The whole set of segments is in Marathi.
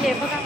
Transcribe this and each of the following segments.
आले बघा.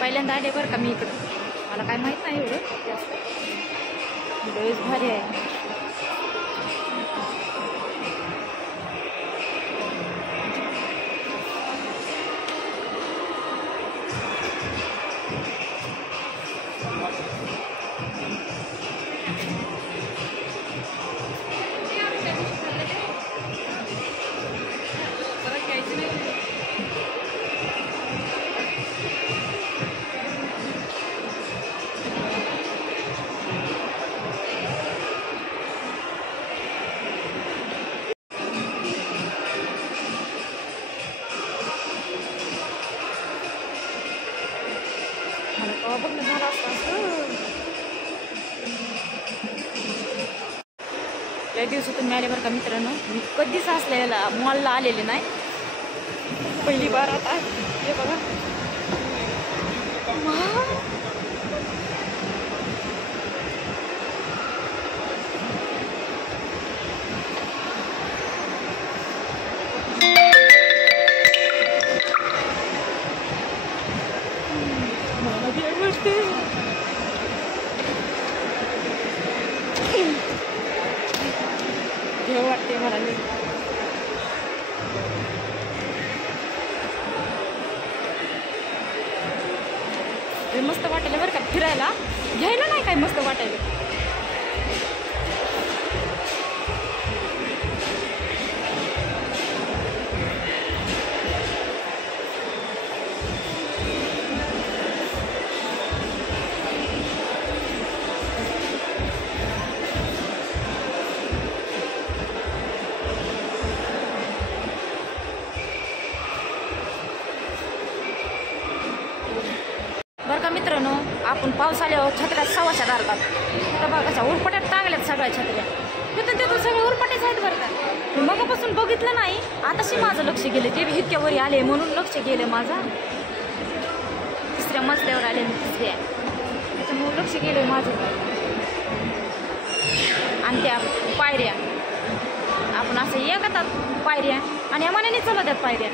पहिल्यांदा आले बरं का मी इकडं. मला काय माहीत नाही एवढं जास्त. लयच भारी आहे. बघणं झालं असतं. लय दिवसातून मिळाले बरं का मित्रांनो. मी कधीच असलेला मॉलला आलेले नाही. पहिली बार आता हे बघा. हे वाटते मला मस्त वाटायला बरं का. फिरायला घ्यायला नाही काय मस्त वाटायला. बरं का मित्रांनो, आपण पाऊस आल्यावर छत्र्या सव्वाशा घालतात. तर बघा कशा उरपट्यात टांगल्यात सगळ्या छत्र्या. तिथून सगळे उरपटेच आहेत बरं का. मगापासून बघितलं नाही. आताशी माझं लक्ष गेलं. ते इतक्या वरी आले म्हणून लक्ष गेलं माझं. तिसऱ्या मजल्यावर आले मी तिसऱ्या. त्याच्यामुळे लक्ष गेलं माझं. आणि त्या पायऱ्या आपण असं एकतात पायऱ्या आणि या मनाने चालतात पायऱ्या.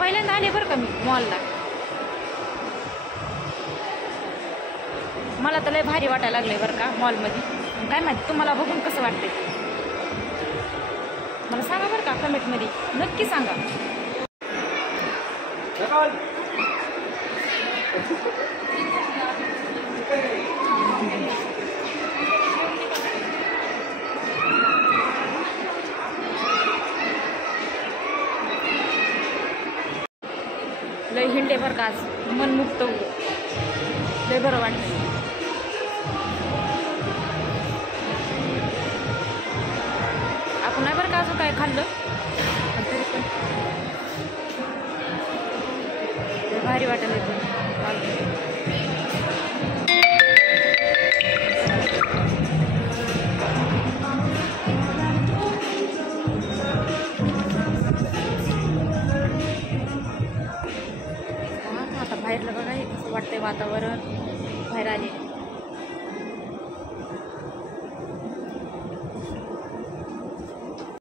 पहिल्यांदा आले बरं का मी मॉलला. मला तर लय भारी वाटायला लागलंय बरं का मॉलमध्ये. काय माहिती तुम्हाला बघून कसं वाटतंय मला सांगा बरं का कमेंटमध्ये. नक्की सांगा. लय हिंडे बरं का आज. मन मुक्त होतं. लय बरं वाटतं. आपण नाही बरं का अजून काय खाल्लं तरी पण भारी वाटायला येतं. आता बाहेरलं बघा कसं वाटतंय वातावरण. बाहेर आले